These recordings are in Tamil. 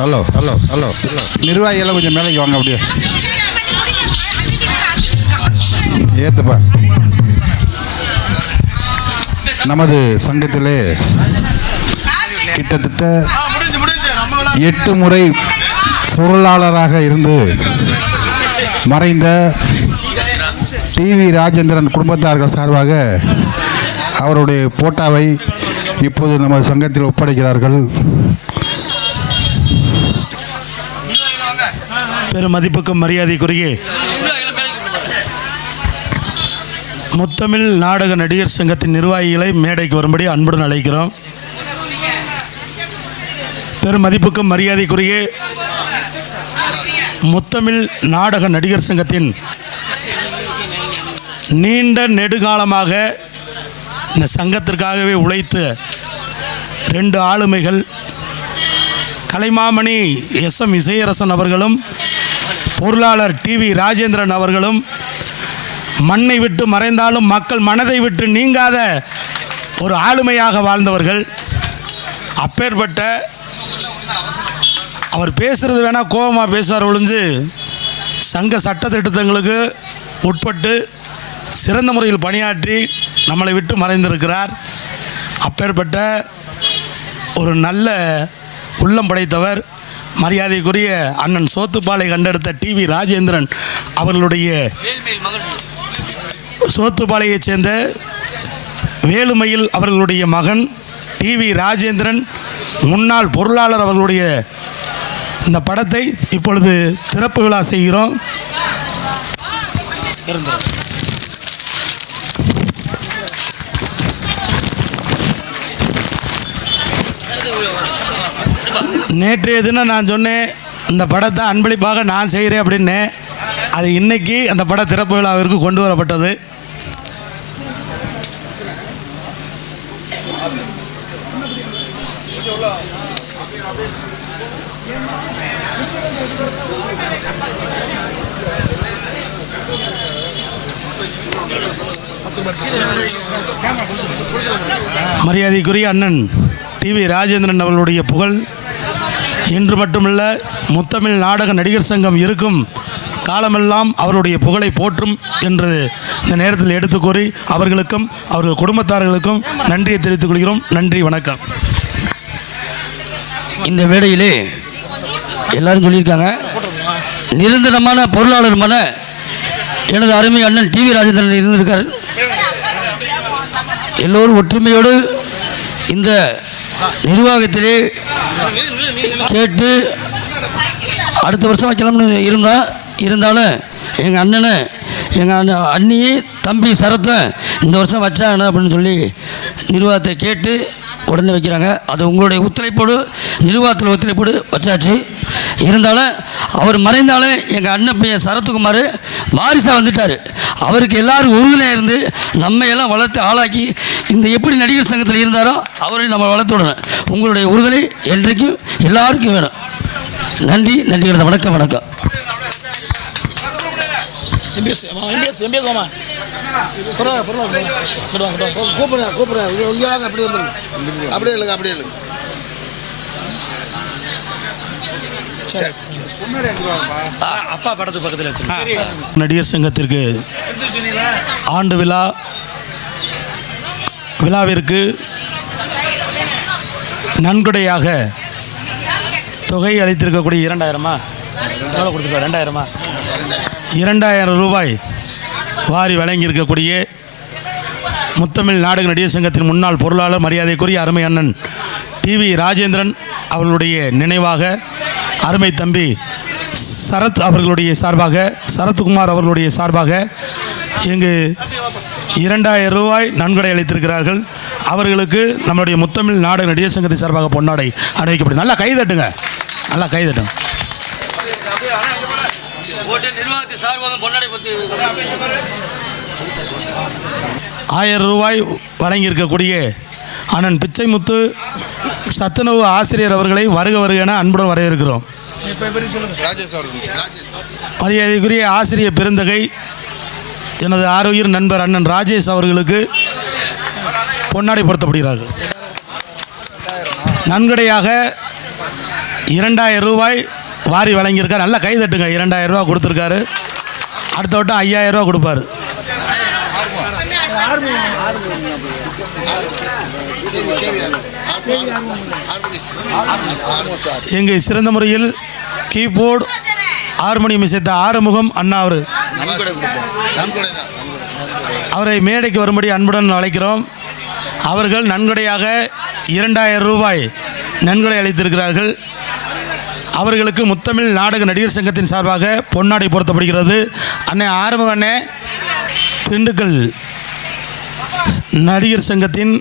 ஹலோ ஹலோ ஹலோ நிர்வாகிகள் கொஞ்சம் மேலைக்கு வாங்க. அப்படியே ஏத்துப்பா. நமது சங்கத்திலே கிட்டத்தட்ட 8 முறை பொருளாளராக இருந்து மறைந்த டிவி ராஜேந்திரன் குடும்பத்தார்கள் சார்பாக அவருடைய போட்டாவை இப்போது நமது சங்கத்தில் ஒப்படைக்கிறார்கள். பெரும் மதிப்புக்கும் மரியாதைக்குரிய முத்தமிழ் நாடக நடிகர் சங்கத்தின் நிர்வாகிகளை மேடைக்கு வரும்படி அன்புடன் அழைக்கிறோம். பெரும் மதிப்புக்கும் மரியாதைக்குரிய முத்தமிழ் நாடக நடிகர் சங்கத்தின் நீண்ட நெடுகாலமாக இந்த சங்கத்திற்காகவே உழைத்து 2 ஆளுமைகள் கலைமாமணி எஸ்.எம். இசையரசன் அவர்களும் பொருளாளர் டிவி ராஜேந்திரன் அவர்களும் மண்ணை விட்டு மறைந்தாலும் மக்கள் மனதை விட்டு நீங்காத ஒரு ஆளுமையாக வாழ்ந்தவர்கள். அப்பேற்பட்ட அவர் பேசுகிறது வேணால் கோபமாக பேசுவார் ஒழிஞ்சு சங்க சட்டத்திட்டங்களுக்கு உட்பட்டு சிறந்த முறையில் பணியாற்றி நம்மளை விட்டு மறைந்திருக்கிறார். அப்பேற்பட்ட ஒரு நல்ல உள்ளம் படைத்தவர் மரியாதைக்குரிய அண்ணன் சோத்துப்பாலை கண்டெடுத்த டிவி ராஜேந்திரன் அவர்களுடைய சோத்துப்பாலையைச் சேர்ந்த வேலுமயில் அவர்களுடைய மகன் டிவி ராஜேந்திரன் முன்னாள் பொருளாளர் அவர்களுடைய இந்த படத்தை இப்பொழுது திறப்பு விழா செய்கிறோம். நேற்றைய தினம் நான் சொன்னேன் இந்த படத்தை அன்பளிப்பாக நான் செய்கிறேன் அப்படின்னு. அது இன்னைக்கு அந்த பட திறப்பு விழாவிற்கு கொண்டு வரப்பட்டது. மரியாதைக்குரிய அண்ணன் டிவி ராஜேந்திரன் அவர்களுடைய புகழ் இன்று மட்டுமல்ல முத்தமிழ் நாடக நடிகர் சங்கம் இருக்கும் காலமெல்லாம் அவருடைய புகழை போற்றும் என்று இந்த நேரத்தில் எடுத்துக்கூறி அவர்களுக்கும் அவர்கள் குடும்பத்தார்களுக்கும் நன்றியை தெரிவித்துக் கொள்கிறோம். நன்றி, வணக்கம். இந்த வேளையிலே எல்லாரும் சொல்லியிருக்காங்க, நிரந்தரமான பொருளாளருமான எனது அருமை அண்ணன் டிவி ராஜேந்திரன் இருந்திருக்கார். எல்லோரும் ஒற்றுமையோடு இந்த நிர்வாகத்திலே கேட்டு அடுத்த வருஷம் வைக்கலாம்னு இருந்தாலும் எங்கள் அண்ணனை எங்கள் அண்ணியை தம்பி சரத்தை இந்த வருஷம் வச்சாங்க அப்படின்னு சொல்லி நிர்வாகத்தை கேட்டு உடனே வைக்கிறாங்க. அது உங்களுடைய ஒத்துழைப்போடு நிர்வாகத்தில் ஒத்துழைப்போடு வச்சாச்சு. இருந்தாலும் அவர் மறைந்தாலும் எங்கள் அண்ணன் பையன் சரத்குமார் வாரிசாக வந்துட்டார். அவருக்கு எல்லோரும் உறுதுணையாக இருந்து நம்ம எல்லாம் வளர்த்து ஆளாக்கி இந்த எப்படி நடிகர் சங்கத்தில் இருந்தாரோ அவரையும் நம்ம வளர்த்து விடணும். உங்களுடைய உறுதுணை என்றைக்கும் எல்லாருக்கும் வேணும். நன்றி, நன்றி. வணக்கம், வணக்கம். அப்பா படத்து பக்கத்தில் நடிகர் சங்கத்திற்கு ஆண்டு விழாவிற்கு நன்கொடையாக தொகை அளித்திருக்கக்கூடிய 2000 ரூபாய் வாரி வழங்கியிருக்கக்கூடிய முத்தமிழ் நாடக நடிகர் சங்கத்தின் முன்னாள் பொருளாளர் மரியாதைக்குரிய அருமை அண்ணன் டிவி ராஜேந்திரன் அவர்களுடைய நினைவாக அருமை தம்பி சரத் அவர்களுடைய சார்பாக, சரத்குமார் அவர்களுடைய சார்பாக இங்கு 2000 ரூபாய் நன்கொடை அளித்திருக்கிறார்கள். அவர்களுக்கு நம்மளுடைய முத்தமிழ் நாடக நடிகர் சங்கத்தின் சார்பாக பொன்னாடை அணிவிக்கப்படும். நல்லா கைதட்டுங்க, நல்லா கைதட்டுங்க. 1000 ரூபாய் வழங்கியிருக்கக்கூடிய அண்ணன் பிச்சைமுத்து சத்துணவு ஆசிரியர் அவர்களை வருக வருக என அன்புடன் வரவேற்கிறோம். மரியாதைக்குரிய ஆசிரியர் பெருந்தகை எனது ஆரோக்கிய நண்பர் அண்ணன் ராஜேஷ் அவர்களுக்கு பொன்னாடை பொருத்தப்படுகிறார்கள். நன்கொடையாக 2000 ரூபாய் வாரி வழங்கியிருக்கார். நல்லா கைதட்டுங்க. 2000 ரூபா கொடுத்துருக்காரு. அடுத்த வட்டம் 5000 ரூபா கொடுப்பார். எங்கள் சிறந்த முறையில் கீபோர்டு ஹார்மோனியம் இசைத்த ஆறுமுகம் அண்ணா அவரை மேடைக்கு வரும்படி அன்புடன் அழைக்கிறோம். அவர்கள் நன்கொடையாக 2000 ரூபாய் நன்கொடை அளித்திருக்கிறார்கள். அவர்களுக்கு முத்தமிழ் நாடக நடிகர் சங்கத்தின் சார்பாக பொன்னாடை பொருத்தப்படுகிறது. அண்ணே ஆறுமுக அண்ணே திண்டுக்கல் நடிகர் சங்கத்தின்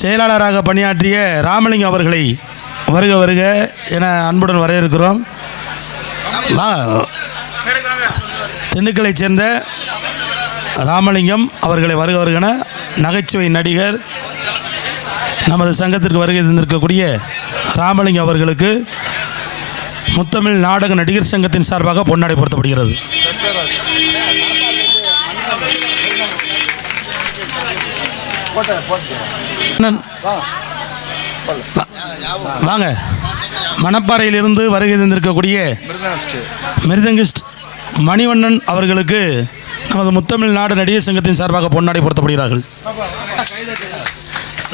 செயலாளராக பணியாற்றிய ராமலிங்கம் அவர்களை வருக வருக என அன்புடன் வரவேற்கிறோம். திண்டுக்கலைச் சேர்ந்த ராமலிங்கம் அவர்களை வருகன நகைச்சுவை நடிகர் நமது சங்கத்திற்கு வருகை தந்திருக்கக்கூடிய ராமலிங்கம் அவர்களுக்கு முத்தமிழ் நாடக நடிகர் சங்கத்தின் சார்பாக பொன்னாடை பொருத்தப்படுகிறது. வாங்க. மணப்பாறையிலிருந்து வருகை தந்திருக்கக்கூடிய மிருதங்கிஸ்ட் மணிவண்ணன் அவர்களுக்கு நமது முத்தமிழ் நாடு நடிகர் சங்கத்தின் சார்பாக பொன்னாடை பொருத்தப்படுகிறார்கள்.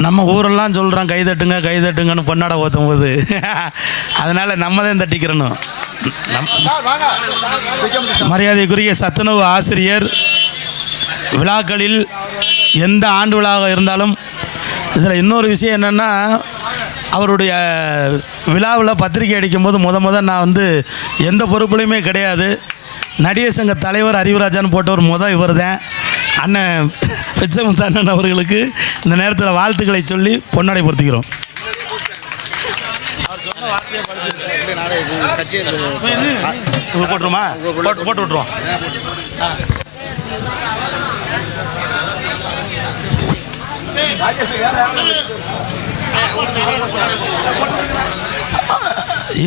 நம்ம ஊரெல்லாம் சொல்கிறோம் கைதட்டுங்க கைதட்டுங்கன்னு பொன்னாடை ஊற்றும் போது அதனால் நம்ம தான் தட்டிக்கிறணும். மரியாதைக்குரிய சத்துணவு ஆசிரியர் விழாக்களில் எந்த ஆண்டு விழாவாக இருந்தாலும் இதில் இன்னொரு விஷயம் என்னென்னா, அவருடைய விழாவில் பத்திரிக்கை அடிக்கும்போது நான் வந்து எந்த பொறுப்புலையுமே கிடையாது. நடிகர் சங்க தலைவர் அறிவுராஜான்னு போட்டவர் இவர் தான். அண்ணன் பெச்சமுத்து அண்ணன் அவர்களுக்கு இந்த நேரத்தில் வாழ்த்துக்களை சொல்லி பொன்னாடை பொருத்திக்கிறோம். போட்டுருமா? போட்டு விட்டுருவோம்.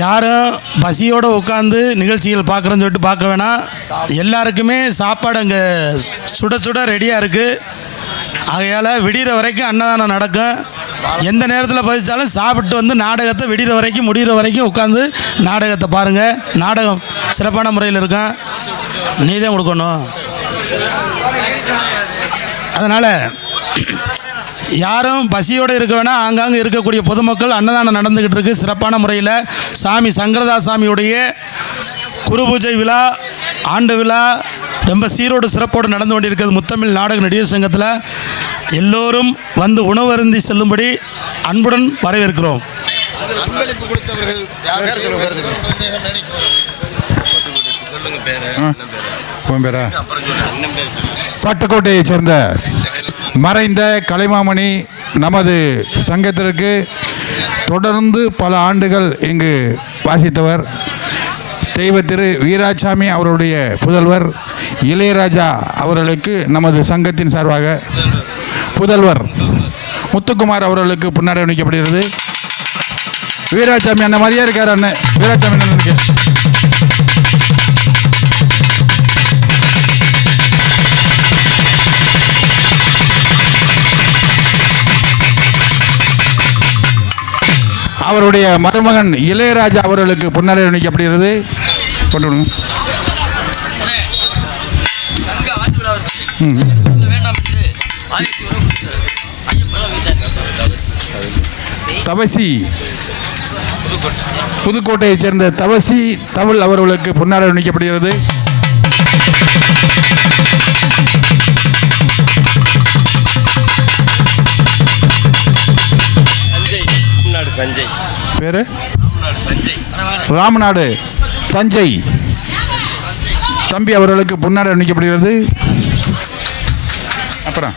யாரும் பசியோடு உட்காந்து நிகழ்ச்சிகள் பார்க்குறேன்னு சொல்லிட்டு பார்க்க வேணாம். எல்லாருக்குமே சாப்பாடு அங்கே சுட சுட ரெடியாக இருக்குது. ஆகையால் விடிகிற வரைக்கும் அன்னதானம் நடக்கும். எந்த நேரத்தில் பசித்தாலும் சாப்பிட்டு வந்து நாடகத்தை விடிகிற வரைக்கும் முடிகிற வரைக்கும் உட்காந்து நாடகத்தை பாருங்கள். நாடகம் சிறப்பான முறையில் இருக்கும். நீ தான் கொடுக்கணும். அதனால் யாரும் பசியோடு இருக்க வேணால். ஆங்காங்கே இருக்கக்கூடிய பொதுமக்கள் அன்னதானம் நடந்துக்கிட்டு இருக்குது சிறப்பான முறையில். சாமி சங்கரதாஸ் சாமியுடைய குரு பூஜை விழா, ஆண்டு விழா ரொம்ப சீரோடு சிறப்போடு நடந்து கொண்டிருக்கிறது முத்தமிழ் நாடக நடிகர் சங்கத்தில். எல்லோரும் வந்து உணவருந்தி செல்லும்படி அன்புடன் வரவேற்கிறோம். பட்டுக்கோட்டையைச் சேர்ந்த மறைந்த கலைமாமணி நமது சங்கத்திற்கு தொடர்ந்து பல ஆண்டுகள் இங்கு வாசித்தவர் தெய்வ திரு வீராசாமி அவருடைய புதல்வர் இளையராஜா அவர்களுக்கு நமது சங்கத்தின் சார்பாக புதல்வர் முத்துக்குமார் அவர்களுக்கு பொன்னாடை அணிவிக்கப்படுகிறது. வீராசாமி அண்ணன் மாதிரியே இருக்கார். அண்ணன் வீராசாமி அண்ணனுக்கு அவருடைய மருமகன் இளையராஜா அவர்களுக்கு பொன்னாடை அணிவிக்கப்படுகிறது. கொண்டு விடுங்க. தவசி புதுக்கோட்டையைச் சேர்ந்த தவசி தமிழ் அவர்களுக்கு பொன்னாடை அணிவிக்கப்படுகிறது. சஞ்சய் பேரு ராமநாடு தஞ்சை தம்பி அவர்களுக்கு பொன்னாடை அணிவிக்கப்படுகிறது. அப்புறம்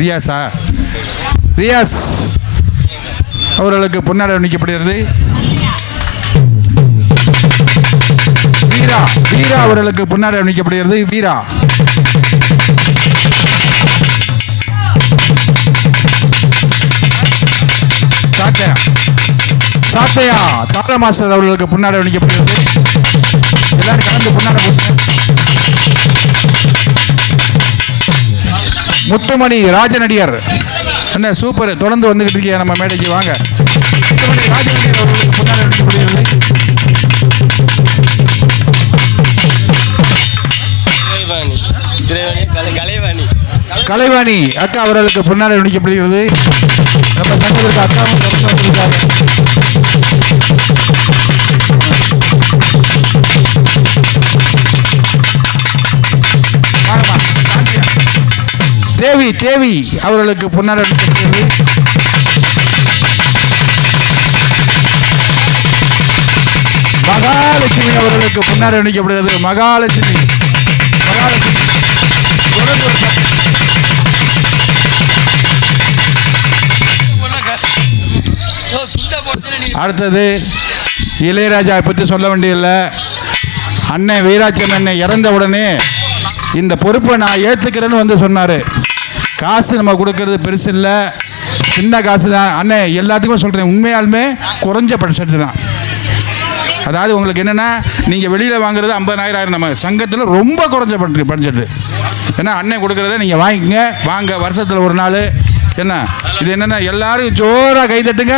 ரியாஸ் அவர்களுக்கு பொன்னாடை அணிவிக்கப்படுகிறது. வீரா அவர்களுக்கு பொன்னாடை அணிவிக்கப்படுகிறது. வீரா சாத்தையா தார மாஸ்டர் அவர்களுக்கு பொன்னாடை அணிவிக்கப்படுகிறது. எல்லாரும் கலந்து பொன்னாடை போட்டு. முத்துமணி ராஜநடிகர் என்ன சூப்பர், தொடர்ந்து வந்துகிட்டு இருக்கீங்க நம்ம மேடைக்கு. வாங்க. முத்துமணி ராஜநடிகர் அவர்களுக்கு பொன்னாடை அணிவிக்கப்படுகிறது. கலைவாணி அக்கா அவர்களுக்கு பொன்னாடை அணிவிக்கப்படுகிறது. நம்ம சங்கத்திற்கு அக்காவும் வந்திருக்காங்க. தேவி அவர்களுக்கு பொன்னாடை அணிவிக்கப்படுகிறது. மகாலட்சுமி அவர்களுக்கு பொன்னாடை அணிவிக்கப்படுகிறது. மகாலட்சுமி அடுத்தது இளையராஜா பற்றி சொல்ல வேண்டியதில்லை. அண்ணன் வீராட்சியம் அண்ணன் இறந்த உடனே இந்த பொறுப்பை நான் ஏற்றுக்கிறேன்னு வந்து சொன்னார். காசு நம்ம கொடுக்கறது பெருசு இல்லை, சின்ன காசு தான். அண்ணன் எல்லாத்துக்குமே சொல்கிறேன், உண்மையாலுமே குறைஞ்ச பட்ஜெட்டு தான். அதாவது உங்களுக்கு என்னென்னா, நீங்கள் வெளியில் வாங்குறது 50,000 நம்ம சங்கத்தில் ரொம்ப குறைஞ்ச பட்ஜெட்டு. ஏன்னா அண்ணன் கொடுக்குறத நீங்கள் வாங்கிக்கங்க, வாங்க வருஷத்தில் ஒரு நாள். என்ன இது என்னென்னா, எல்லாரும் ஜோராக கை தட்டுங்க.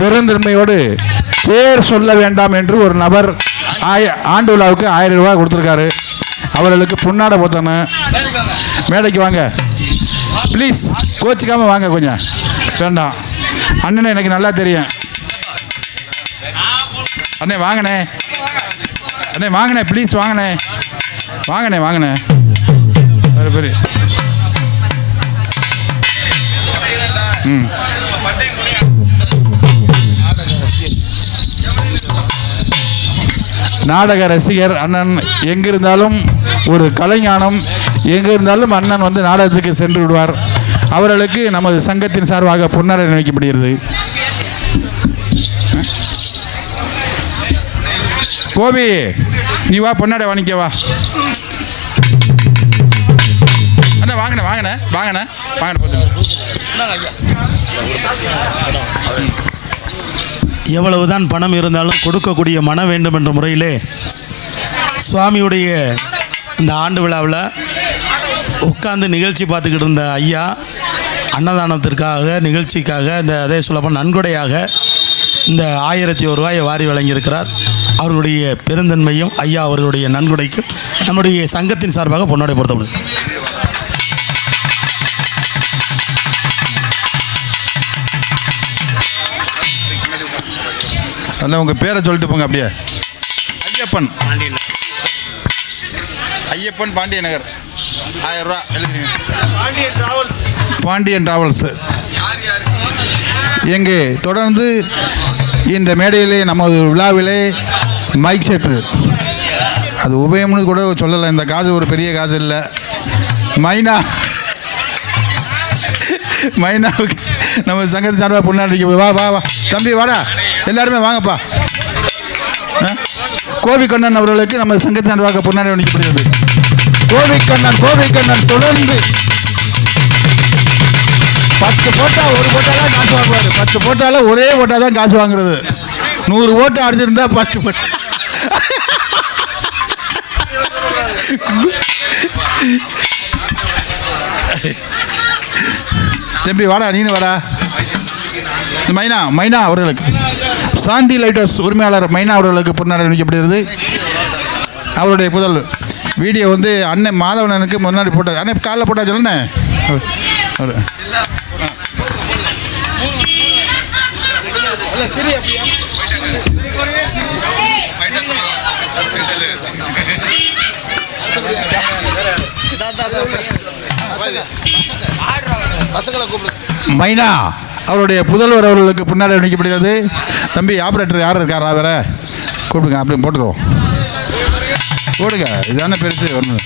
பெருந்தன்மையோடு பேர் சொல்ல வேண்டாம் என்று ஒரு நபர் ஆண்டு விழாவுக்கு 1000 ரூபாய் கொடுத்துருக்காரு. அவர்களுக்கு பொன்னாடை போத்தானே. மேடைக்கு வாங்க ப்ளீஸ், கோச்சிக்காமல் வாங்க, கொஞ்சம் வேண்டாம். அண்ணனே எனக்கு நல்லா தெரியும். அண்ணே வாங்கண்ணே, அண்ணே வாங்கண்ணே, ப்ளீஸ் வாங்கண்ணே, வாங்கண்ணே வாங்கண்ணே. சரி பெரிய நாடக ரசிகர் அண்ணன். எங்கிருந்தாலும் ஒரு கலைஞானம், எங்கே இருந்தாலும் அண்ணன் வந்து நாடகத்துக்கு சென்று விடுவார். அவர்களுக்கு நமது சங்கத்தின் சார்பாக பொன்னாடை அணிவிக்கப்படுகிறது. கோபி நீ வா, பொன்னாடை வாங்கிக்கவா. அண்ணா வாங்கினே வாங்கினே வாங்கினே வாங்கினே. எவ்வளவுதான் பணம் இருந்தாலும் கொடுக்கக்கூடிய மனம் வேண்டும் என்ற முறையிலே சுவாமியுடைய இந்த ஆண்டு விழாவில் உட்கார்ந்து நிகழ்ச்சி பார்த்துக்கிட்டு இருந்த ஐயா அன்னதானத்திற்காக, நிகழ்ச்சிக்காக, இந்த அதே சொல்லப்போனால் நன்கொடையாக இந்த 1001 ரூபாயை வாரி வழங்கியிருக்கிறார். அவர்களுடைய பெருந்தன்மையும் ஐயா அவர்களுடைய நன்கொடைக்கும் நம்முடைய சங்கத்தின் சார்பாக பொன்னாடை பொருத்தப்படுது. அல்ல உங்கள் பேரை சொல்லிட்டு போங்க அப்படியே. ஐயப்பன், ஐயப்பன் பாண்டிய நகர் 1000 ரூபா எழுதுறீங்க. பாண்டியன் டிராவல்ஸ். எங்கே தொடர்ந்து இந்த மேடையிலே நமது விழாவிலே மைக் செட்டு அது உபயம்னு கூட சொல்லலை. இந்த காசு ஒரு பெரிய காசு இல்லை. மைனாவுக்கு நம்ம சங்கத்து சார்பாக பொன்னாடிக்கு வா வா வா தம்பி வாடா, எல்லாருமே வாங்கப்பா. கோபிக்கண்ணன் அவர்களுக்கு நம்ம சங்கத்து சார்பாக பொன்னாடி அணிக்கப்படுகிறது. கோபிக்கண்ணன் தொடர்ந்து 10 போட்டா ஒரு போட்டா தான் காசு வாங்குவார். 10 போட்டால ஒரே போட்டா தான் காசு வாங்குறது. 100 ஓட்டு அடிச்சிருந்தா 10 போட்டா. தம்பி வாடா, நீனு வாடா. மைனா அவர்களுக்கு, சாந்தி லைட் ஹவுஸ் உரிமையாளர் மைனா அவர்களுக்கு பொன்னாடை அணிவிக்கப்படுகிறது. அவருடைய முதல் வீடியோ வந்து அண்ணன் மாதவனனுக்கு முன்னாடி போட்டார். அண்ணன் காலைல போட்டா சொல்லுண்ணே. மைனா அவருடைய புதல்வர் அவர்களுக்கு பின்னாடி அணிக்கப்படுகிறது. தம்பி ஆப்ரேட்டர் யார் இருக்காரா வேற கூப்பிடுங்க, அப்படின்னு போட்டுருவோம். போடுங்க, இதுதானே பெருசு ஒன்று.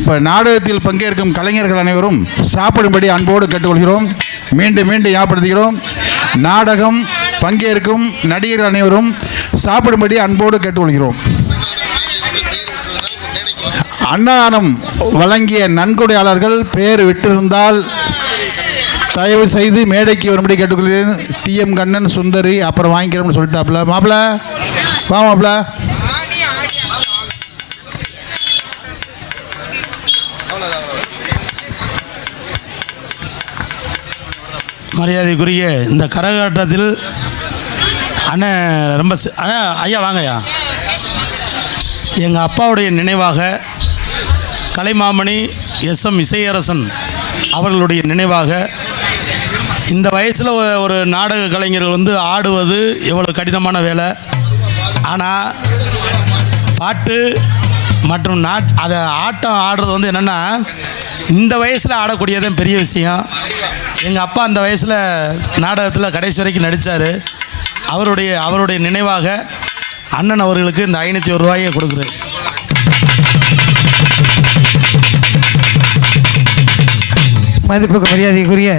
இப்போ நாடகத்தில் பங்கேற்கும் கலைஞர்கள் அனைவரும் சாப்பிடும்படி அன்போடு கேட்டுக்கொள்கிறோம். மீண்டும் ஞாபகப்படுத்துகிறோம். நாடகம் பங்கேற்கும் நடிகர்கள் அனைவரும் சாப்பிடும்படி அன்போடு கேட்டுக்கொள்கிறோம். அன்னதானம் வழங்கிய நன்கொடையாளர்கள் பெயர் விட்டிருந்தால் தயவு செய்து மேடைக்கு வரும்படி கேட்டுக்கொள்கிறேன். TM கண்ணன், சுந்தரி அப்புறம் வாங்கிக்கிறோம்னு சொல்லிட்டாப்புல. மாப்பிள்ள வா, மாப்பிள்ள. மரியாதைக்குரிய இந்த கரகாட்டத்தில் அண்ணன் ரொம்ப ஐயா வாங்கய்யா. எங்கள் அப்பாவுடைய நினைவாக கலைமாமணி SM இசையரசன் அவர்களுடைய நினைவாக இந்த வயசில் ஒரு நாடக கலைஞர்கள் வந்து ஆடுவது எவ்வளோ கடினமான வேலை. ஆனால் பாட்டு மற்றும் அதை ஆட்டம் ஆடுறது வந்து என்னென்னா இந்த வயசில் ஆடக்கூடியதான் பெரிய விஷயம். எங்கள் அப்பா அந்த வயசில் நாடகத்தில் கடைசி வரைக்கும் நடித்தார். அவருடைய நினைவாக அண்ணன் அவர்களுக்கு இந்த 501 ரூபாயை கொடுக்குறேன். மதிப்புக்கு மரியாதைக்குரிய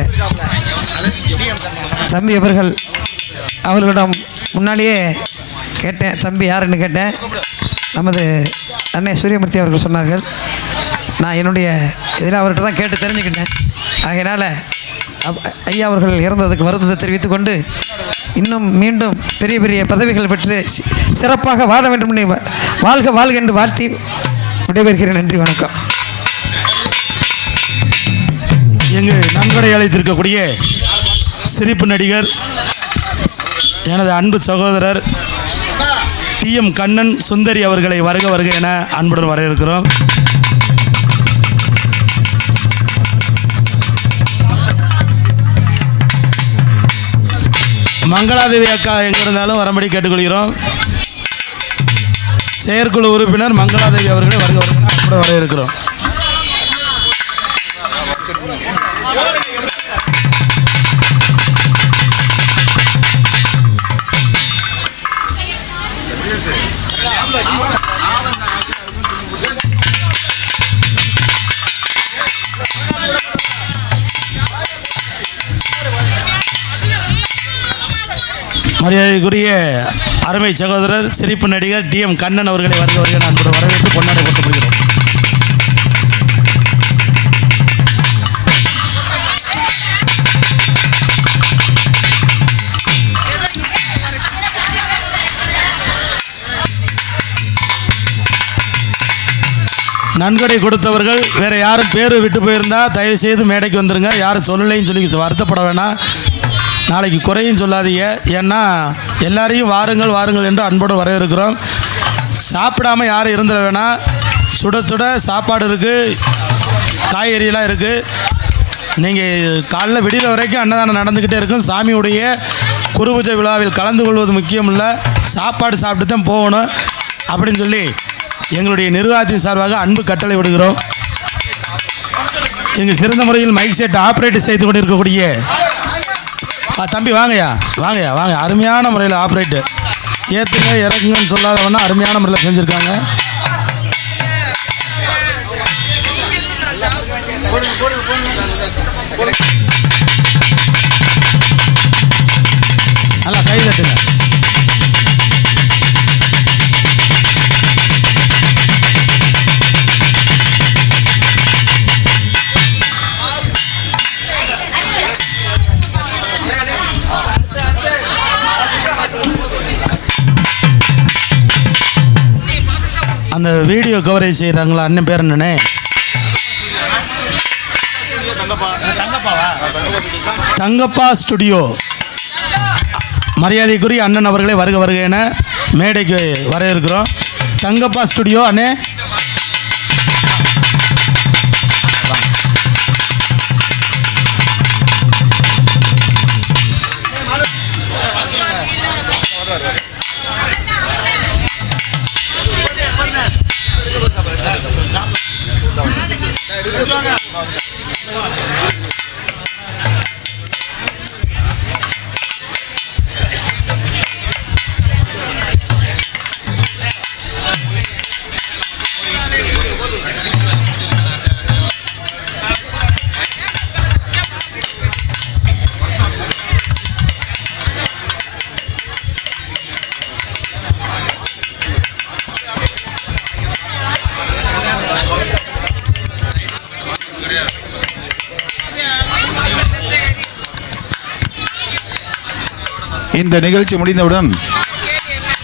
தம்பி அவர்களிடம் முன்னாலேயே கேட்டேன், தம்பி யாருன்னு கேட்டேன். நமது அன்னை சூரியமூர்த்தி அவர்கள் சொன்னார்கள். நான் என்னுடைய இதில் அவர்கிட்ட தான் கேட்டு தெரிஞ்சுக்கிட்டேன். ஆகையினால் ஐயா அவர்கள் இறந்ததுக்கு வருத்தத்தை தெரிவித்து கொண்டு இன்னும் மீண்டும் பெரிய பெரிய பதவிகள் பெற்று சிறப்பாக வாழ வேண்டும் என்று வாழ்க என்று வாழ்த்தி விடைபெறுகிறேன். நன்றி, வணக்கம். எங்கள் நன்கொடை அழைத்திருக்கக்கூடிய சிரிப்பு நடிகர் எனது அன்பு சகோதரர் TM கண்ணன் சுந்தரி அவர்களை வருக என அன்புடன் வரவேற்கிறோம். மங்களாதேவி அக்கா எங்கே இருந்தாலும் வரும்படி கேட்டுக்கொள்கிறோம். செயற்குழு உறுப்பினர் மங்களாதேவி அவர்களை வருக அன்புடன் வரவேற்கிறோம். மரியாதைக்குரிய அருமை சகோதரர் சிரிப்பு நடிகர் TM கண்ணன் அவர்களை வருக அன்புடன் வரவேற்று கொண்டாட போட்டுப்படுகிறோம். நன்கொடை கொடுத்தவர்கள் வேறு யாரும் பேர் விட்டு போயிருந்தால் தயவுசெய்து மேடைக்கு வந்துடுங்க. யாரும் சொல்லலைன்னு சொல்லி வருத்தப்பட வேணாம். நாளைக்கு குறையும் சொல்லாதீங்க. ஏன்னா எல்லாரையும் வாருங்கள் என்று அன்போடு வரவேற்கிறோம். சாப்பிடாமல் யாரும் இருந்துட வேணாம். சுட சுட சாப்பாடு இருக்குது, காய்கறியெல்லாம் இருக்குது. நீங்கள் காலைல விடிகிற வரைக்கும் அன்னதானம் நடந்துக்கிட்டே இருக்கும். சாமியுடைய குருபூஜை விழாவில் கலந்து கொள்வது முக்கியம் இல்லை, சாப்பாடு சாப்பிட்டு தான் போகணும் அப்படின்னு சொல்லி எங்களுடைய நிர்வாகத்தின் சார்பாக அன்பு கட்டளை விடுகிறோம். எங்கள் சிறந்த முறையில் மைக் செட் ஆப்ரேட் செய்து கொண்டிருக்கக்கூடிய தம்பி வாங்கய்யா வாங்க. அருமையான முறையில் ஆப்ரேட்டு ஏற்றுங்க இறக்குங்கன்னு சொல்லாதவனா அருமையான முறையில் செஞ்சுருக்காங்க. நல்லா கை தட்டுங்க. அந்த வீடியோ கவரேஜ் செய்கிறாங்களா அண்ணன் பேர் என்னண்ணே? தங்கப்பா ஸ்டுடியோ. மரியாதைக்குரிய அண்ணன் அவர்களை வருக என மேடைக்கு வரவேற்கிறோம். தங்கப்பா ஸ்டுடியோ அண்ணே. இந்த நிகழ்ச்சி முடிந்தவுடன்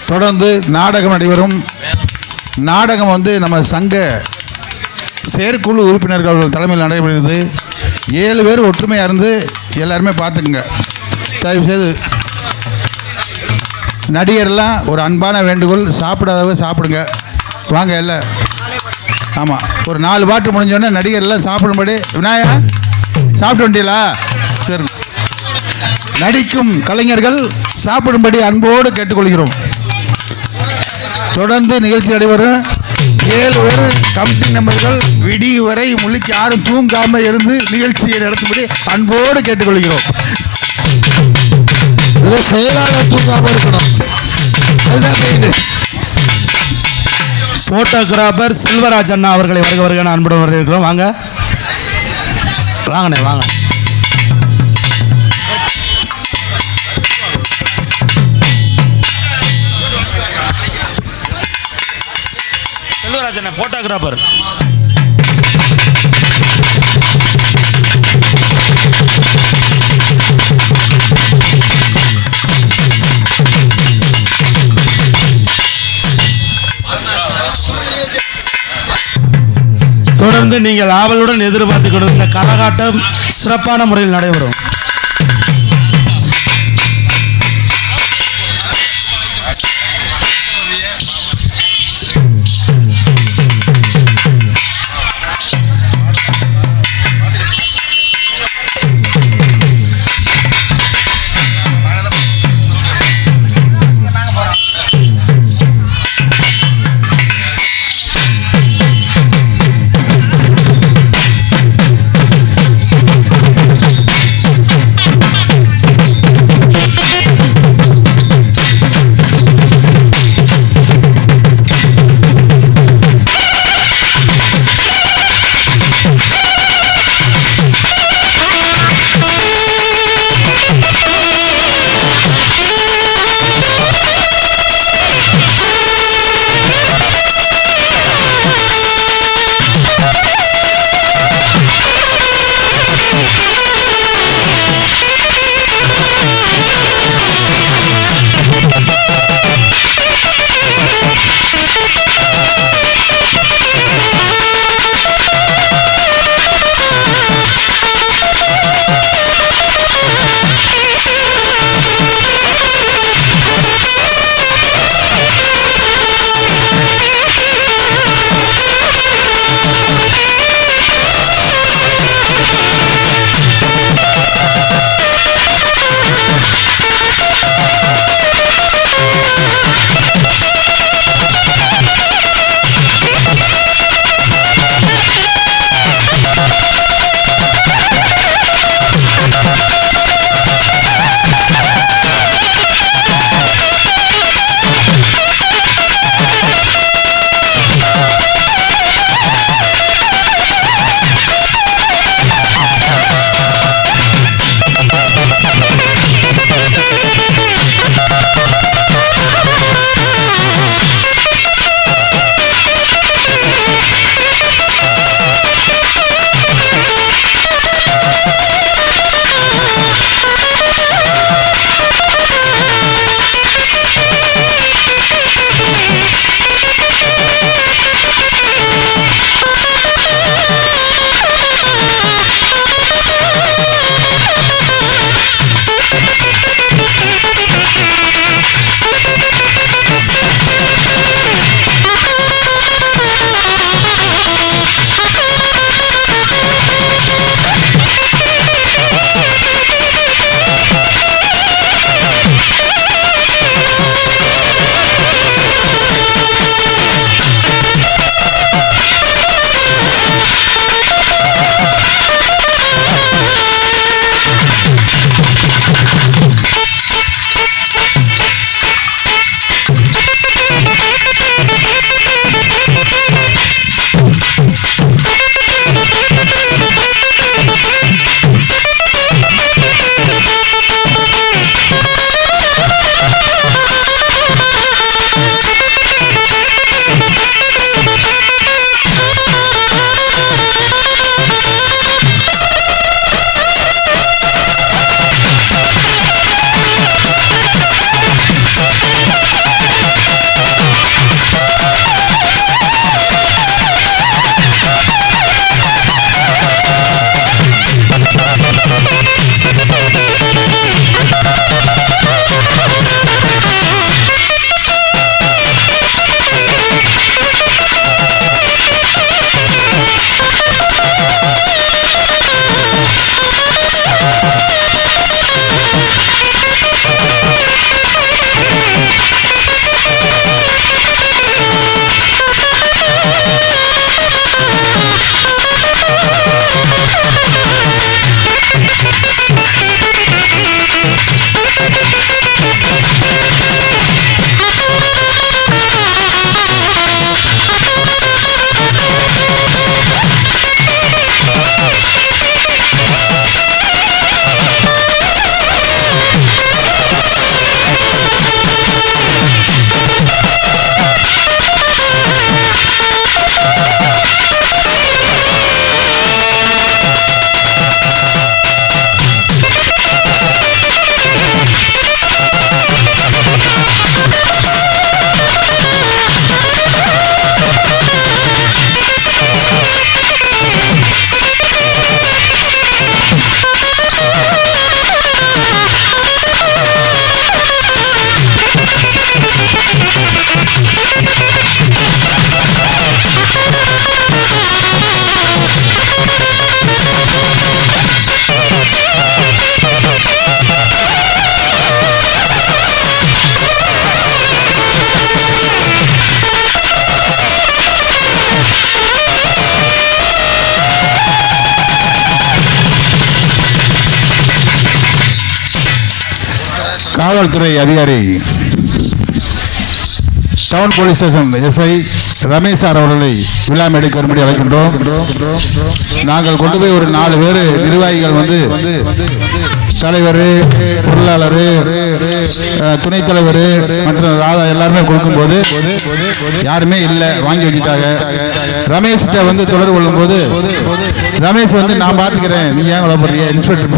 தொடர்ந்து நாடகம் நடைபெறும். நாடகம் நம்ம சங்க செயற்குழு உறுப்பினர்கள் தலைமையில் நடைபெறுகிறது. 7 பேர் ஒற்றுமையாக இருந்து எல்லாருமே பார்த்துக்குங்க. தயவுசெய்து நடிகர்லாம் ஒரு அன்பான வேண்டுகோள், சாப்பிடாதவங்க சாப்பிடுங்க வாங்க எல்லாம். ஆமாம், ஒரு 4 பாட்டு முடிஞ்சோடனே நடிகர்லாம் சாப்பிடும்படி. விநாயகா சாப்பிட்டு வண்டியலா? சரி, நடிக்கும் கலைஞர்கள் சாப்பிடும்படி அன்போடு கேட்டுக்கொள்கிறோம். தொடர்ந்து நிகழ்ச்சி நடைபெறும். 7 பேர் கமிட்டி நம்பர்கள் விடிய வரை முழிக்கு யாரும் தூங்காம இருந்து நிகழ்ச்சியை நடத்தும்படி அன்போடு கேட்டுக்கொள்கிறோம். செயலாளர் தூங்காம இருக்கணும், அதுதான் மெயின். போட்டோகிராஃபர் செல்வராஜ் அண்ணா அவர்களை வருக அன்புடன் வரவேற்கிறோம். வாங்க வாங்கண்ணே வாங்க. செல்வராஜ் அண்ணா போட்டோகிராஃபர். தொடர்ந்து நீங்கள் ஆவலுடன் எதிர்பார்த்து கொண்டிருந்த கரகாட்டம் சிறப்பான முறையில் நடைபெறும். காவல்துறை அதிகாரி town police station SI Ramesh sir அவர்களை விழா மேடைக்கு வரும்படி அழைக்கின்றோம். நாங்கள் கொண்டு போய் ஒரு 4 பேர் நிர்வாகிகள் வந்து தலைவர், பொருளாளர், துணைத் தலைவர் மற்றும் ராதா எல்லாருமே கொடுக்கும்போது யாருமே இல்லை, வாங்கி வச்சுட்டாங்க. ரமேஷ்கிட்ட வந்து தொடர்பு கொள்ளும் போது ரமேஷ் வந்து நான் பார்த்துக்கிறேன், நீ ஏன் வளப்படுறீங்க இன்ஸ்பெக்டர்.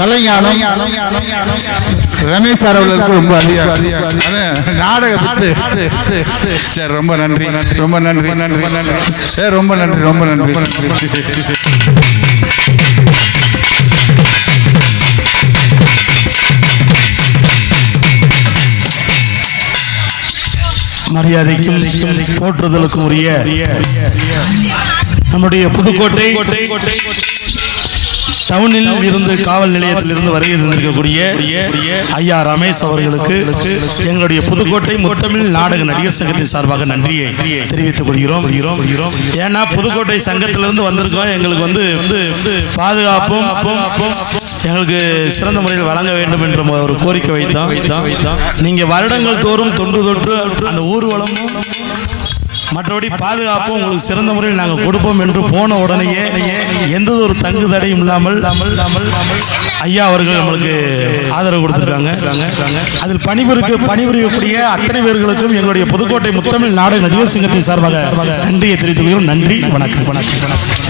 கலைஞானம் ரமேஷ் சார் அவர்களுக்கு ரொம்ப நாடக சார் ரொம்ப நன்றி, ரொம்ப நன்றி, நன்றி, ரொம்ப நன்றி, ரொம்ப நன்றி. மரியாதைக்கும் போற்றுதலுக்கும் உரிய நம்முடைய புதுக்கோட்டை டவுனில் இருந்து காவல் நிலையத்தில் இருந்து வருகை தந்திருக்கக்கூடிய ஐயா ரமேஷ் அவர்களுக்கு எங்களுடைய புதுக்கோட்டை முத்தமிழ் நாடக நடிகர் சங்கத்தின் சார்பாக நன்றியை தெரிவித்துக் கொள்கிறோம். ஏன்னா புதுக்கோட்டை சங்கத்திலிருந்து வந்திருக்கோம், எங்களுக்கு வந்து பாதுகாப்பும் எங்களுக்கு சிறந்த முறையில் வழங்க வேண்டும் என்ற ஒரு கோரிக்கை வைத்தோம். நீங்க வருடங்கள் தோறும் தொன்று தொற்று அந்த ஊர்வலமும் மற்றபடி பாதுகாப்பும் உங்களுக்கு சிறந்த முறையில் நாங்கள் கொடுப்போம் என்று போன உடனேயே எந்த ஒரு தங்கு தடையும் இல்லாமல் ஐயா அவர்கள் நம்மளுக்கு ஆதரவு கொடுத்துருக்காங்க. அதில் பணிபுரியக்கூடிய அத்தனை பேர்களுக்கும் எங்களுடைய புதுக்கோட்டை முத்தமிழ் நாடக நடிகர் சங்கத்தின் சார்பாக நன்றியை தெரிவித்துக் கொள்கிறோம். நன்றி, வணக்கம், வணக்கம், வணக்கம்.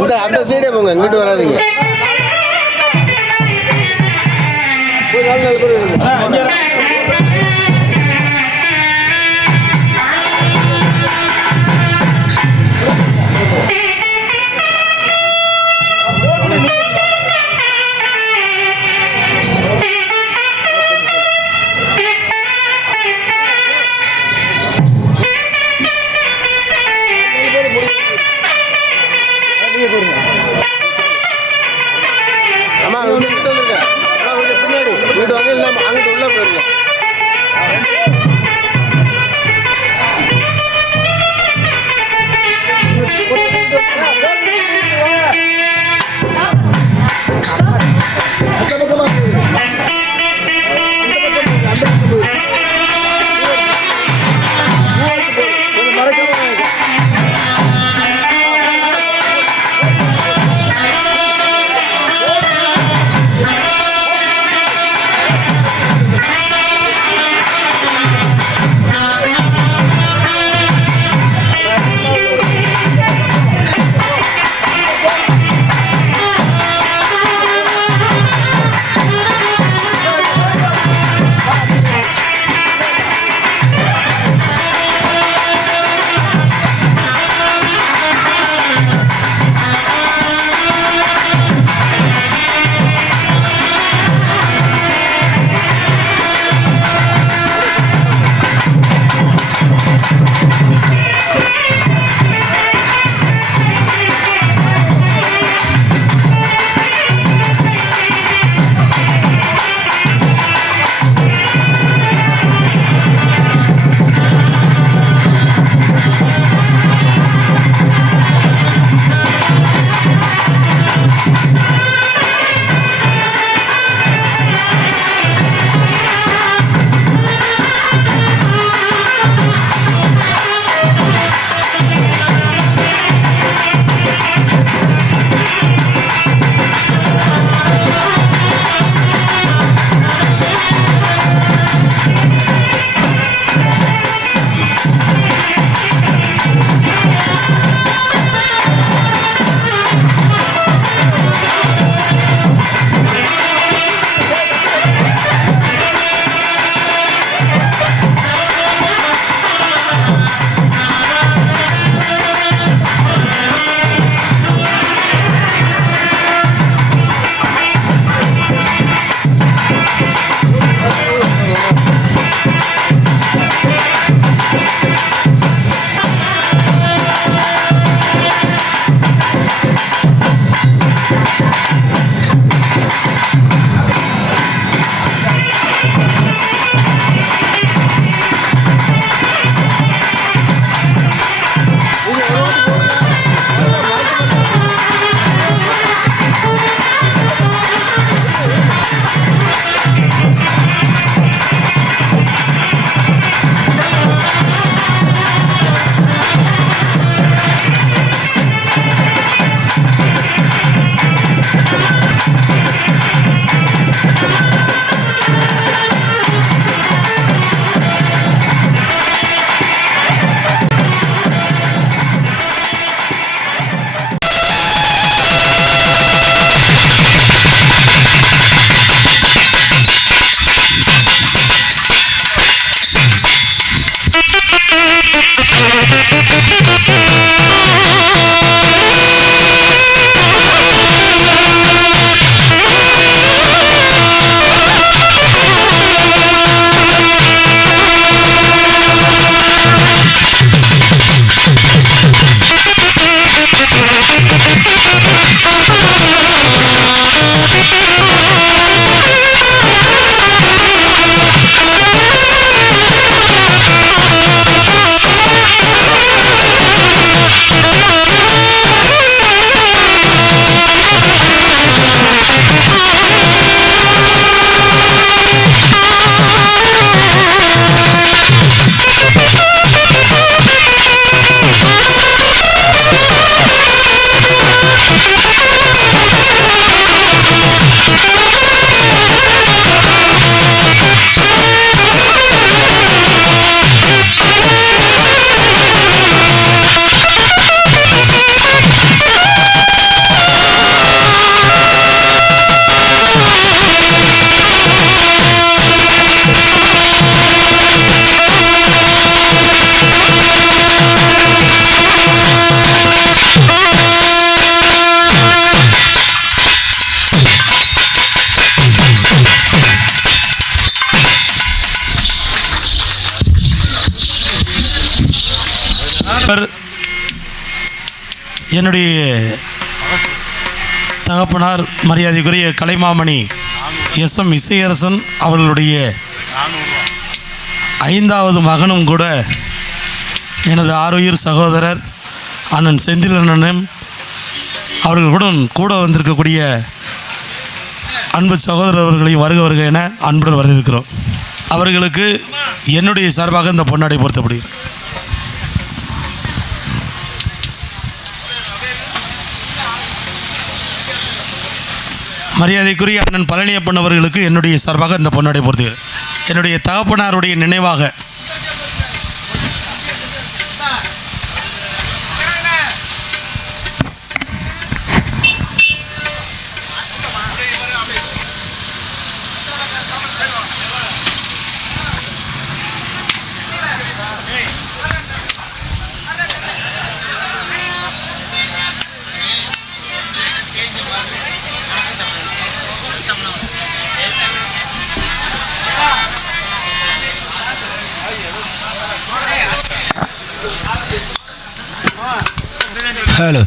இந்த அந்த சைடே போங்க, இங்கிட்டு வராதீங்க. அம்மா, இங்கிட்டு வந்துருங்க. அம்மா, கொஞ்சம் பின்னாடி இங்கிட்டு வாங்க, இல்லை அங்கிட்டு உள்ள போயிருங்க. நண்பர் என்னுடைய தகப்பனார் மரியாதைக்குரிய கலைமாமணி எஸ்எம் இசையரசன் அவர்களுடைய 5வது மகனும் கூட எனது ஆரோக்கியர் சகோதரர் அண்ணன் செந்தில் அண்ணனும் அவர்களுடன் கூட வந்திருக்கக்கூடிய அன்பு சகோதரர்களையும் வருக வருக என அன்புடன் வரவேற்கிறோம். அவர்களுக்கு என்னுடைய சார்பாக இந்த பொன்னாடை பொருத்தப்படுகிறது. மரியாதைக்குரிய அண்ணன் பழனியப்பன் அவர்களுக்கு என்னுடைய சார்பாக இந்த பொன்னாடை பொருத்துகிறேன். என்னுடைய தகப்பனாருடைய நினைவாக ஹலோ